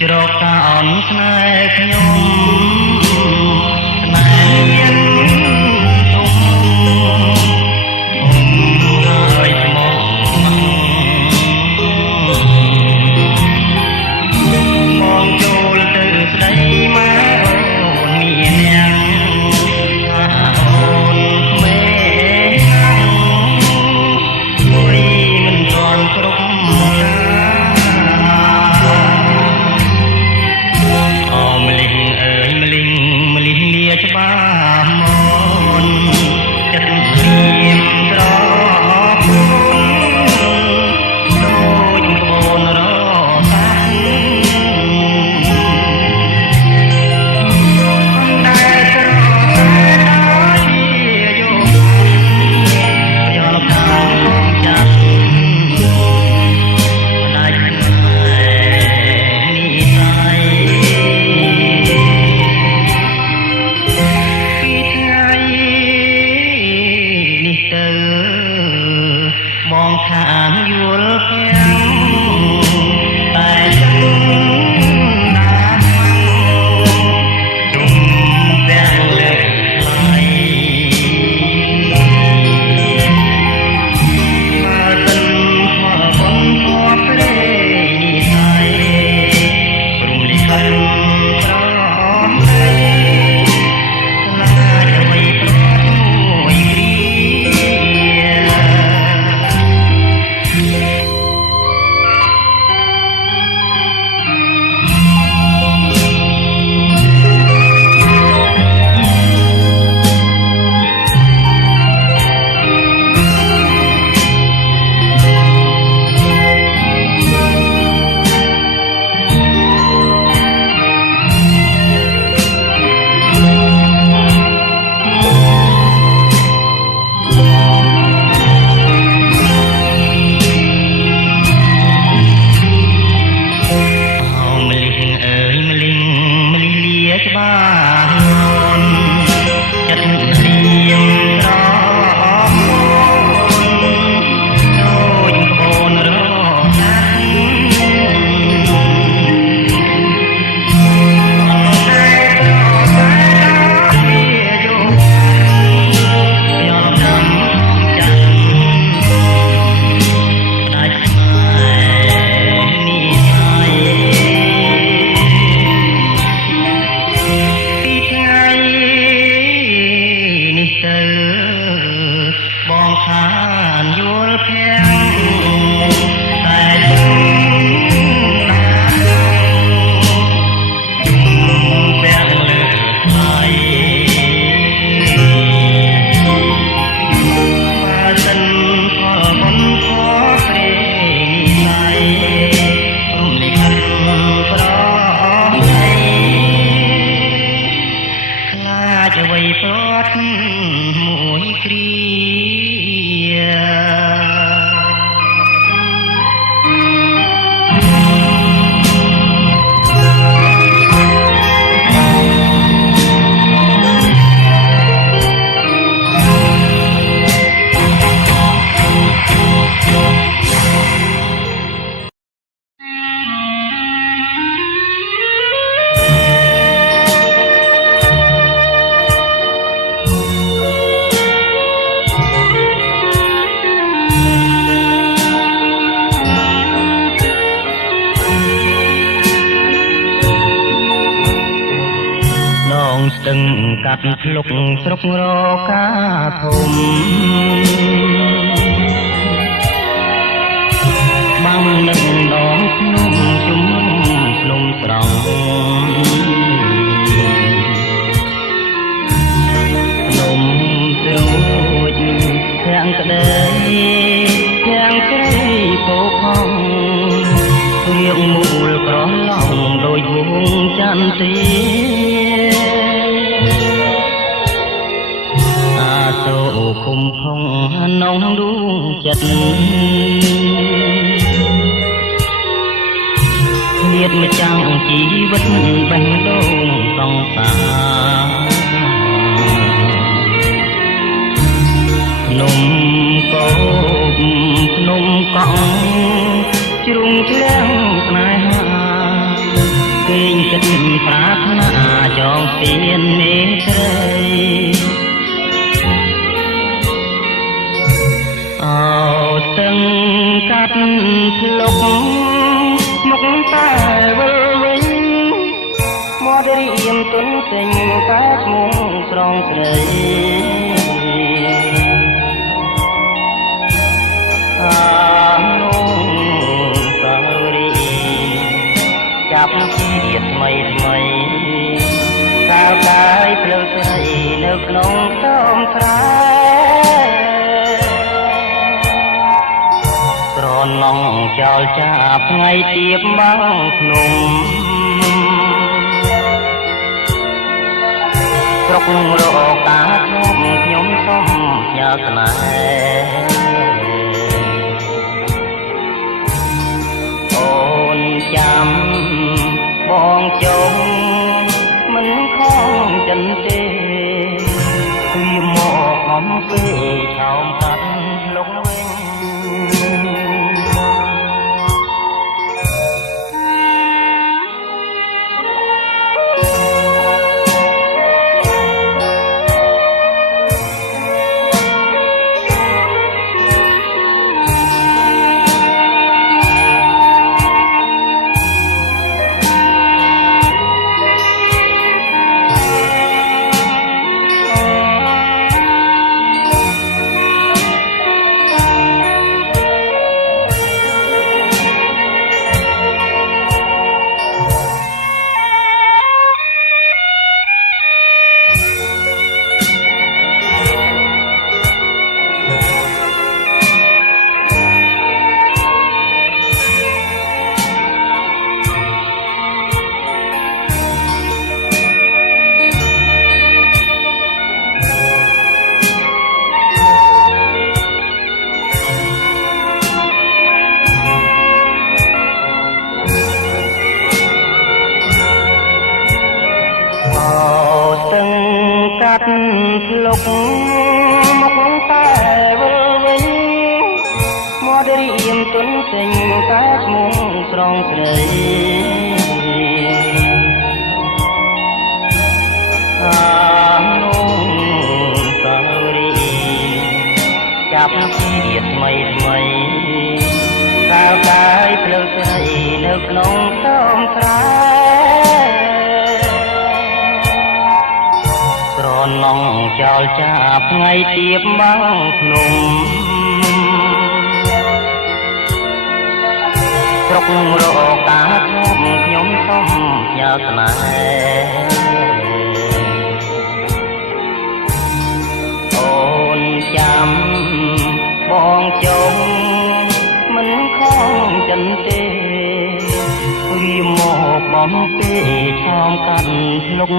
ច្រកកោនស្នេហ៍ខ្ញុំស្នេហ៍មានទុំហើយស្មោះមកចូលទៅស្ដីមកអូនមានអ្នកអូនក្មេងមួយមិនទាន់គ្រប់ច្បាស់មកចិត្តព្រៀមត្រដូចក្បូនរសាដែលត្រដល់យកយកតាមចាត់ដាច់នេះបងខានយល់ភាំងតែចិត្តណាជុំទាំងលើថ្លៃមកទឹកមកបងធေါ်ភ្លេងនិស័យព្រមលិខិតត្រង់ទៅខ្លាចអ្វីប្រមួយគ្រាបងខានយល់ភាំងតែទាំងលើថ្លៃបើសិនផលបុណ្យខព្រេនិស័យរំលឹកប្រហើយខ្លាចអ្វីព្រាត់មួយគ្រាស្ទឹងកាត់ភ្លុកស្រុករកាធំបាំងនឹងដងភ្នំជុំភ្នំត្រង់ភ្នំត្រួចទាំងក្ដីទាំងស្រីពោផង់រៀងមូលក្រឡងដោយវងចន្ទទីសូគុំខំនងដួងចិត្ត ញាតម្ចាំងជីវិតបេះដូងសង្សារភ្នំកោបភ្នំកង់ជ្រុងធ្លាំងស្នេហាគេងចិត្តប្រាថ្នាចងទៀនមេត្រីអោស្ទឹងកាត់ភ្លុកមកតែវិលវិញមករៀមទុនទិញតែឈ្មោះស្រងស្រីនោះសារីចាប់ជាតិថ្មីថ្មីកាលកាយភ្លើស្រីនៅក្នុងខ្ទមស្រែស្រណងចោលចាប់ថ្ងៃទៀបមកភ្នំស្រុករកកាខ្ញុំសុំផ្ញើស្នេហ៍ចាំបងចុងមិនខំចិនទេវាមកអំពីឆោមកាត់លុកវិញភ្លុកមកតែវិលវិញមករៀមទុនទិញតែឈ្មោះស្រងស្រីនោះសារីចាប់ជាតិថ្មីថ្មីកាលកាយភ្លើស្រីនៅក្នុងខ្ទមស្រែនងចោលចាប់ថ្ងៃទៀបមកភ្នំស្រុករកកាខ្ញុំសុំផ្ញើស្នេហ៍អូនចាំបងចុងមិនខំចិនទេវាមកបំពេឆោមកាត់ភ្លុក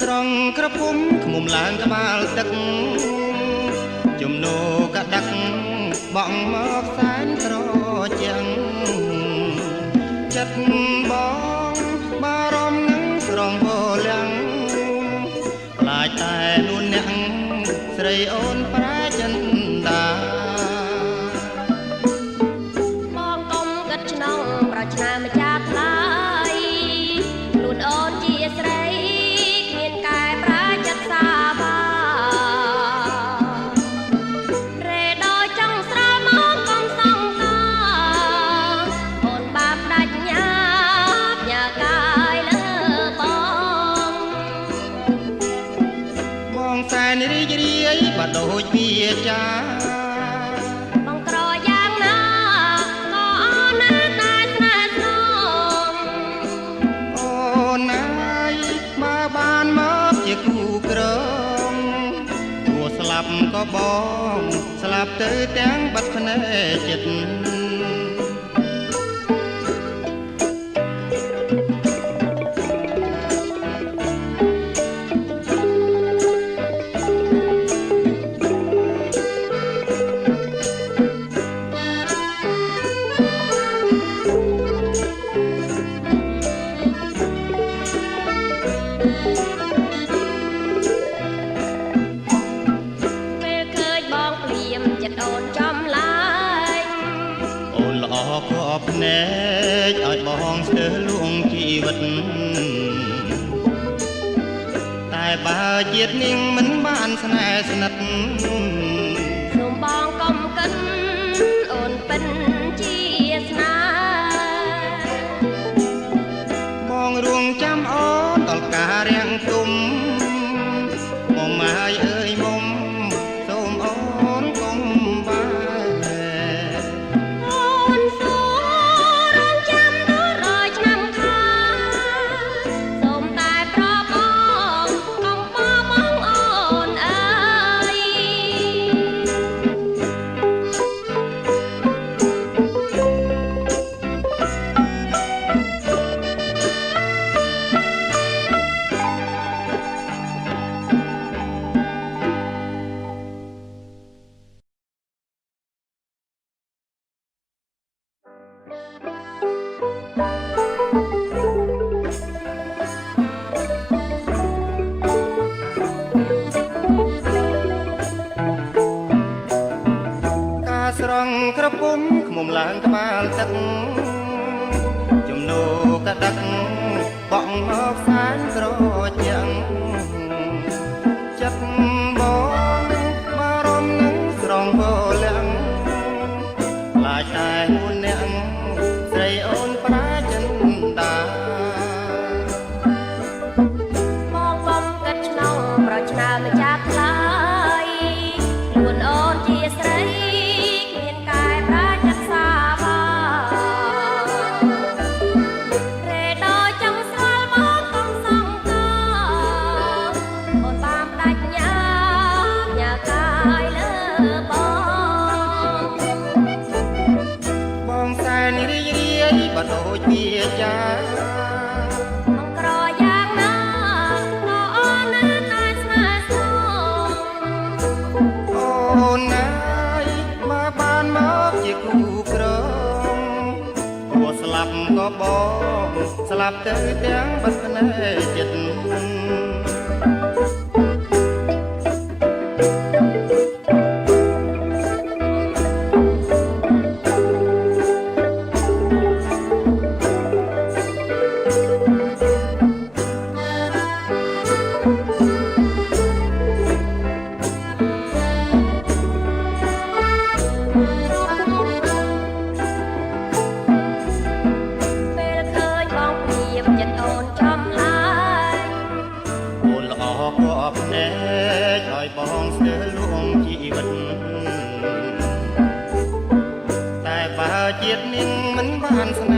ស្រង់ក្រពុំឃុំឡើងក្បាលទឹកជំនោកដឹកបង់មកសែនត្រជាងចិត្តបងបារម្ភនឹងស្រងវលាំងខ្លាចតែនួនអ្នកស្រីអូនប្រាចិនដាបងកុំគិតឆ្នងប្រឆ្នាម្ចាស់ថ្លៃខ្លួនអូនជាស្រីរីករាយបាត់ដូចវាចាបងក្រយ៉ាងណាក៏អូនណាតែស្នេហ៍ស្នងអូនណាយបើបានមកជាគ ក៏បងស្លាប់ទៅទាំងបាត់ភ្នែកចិត្តភ្នែកឲ្យបងស្ទើរលួងជីវិតតែបើជាតិនាងមិនបានស្នេហ៍ស្និទ្ធសូមបងកុំកិនអូនពិនជាស្នាបងរួងចាំអូនដល់ការរាំងទុំមកម៉ាយអើយមុំសូមអូនកុំបាស្រង់ក្រពុំឃ្មុំឡើងក្បាលទឹកជំនោកដឹកបក់មកសែនក្រជាងចិត្តបងបារម្ភនឹងស្រង់ពោលំខ្លាចតែមួយអ្នកស្រីអូនប្រាចិនតាបងបំកាត់ឆ្នងប្រឆ្នើម្ចាស់ថ្លៃខ្លួនអូនជាស្រីបដូចវាចាមកក្រយ៉ាងណាក៏អូននៅតែស្នេហ៍ស្មងអូនណាយមកបានមកជាគូក្រងព្រោះស្លាប់ក៏បងស្លាប់ទៅទាំងបាត់ភ្នែកចិត្តបងស្ទើរលួងជីវិតតែបើជាតិនាងមិនបានស្នេ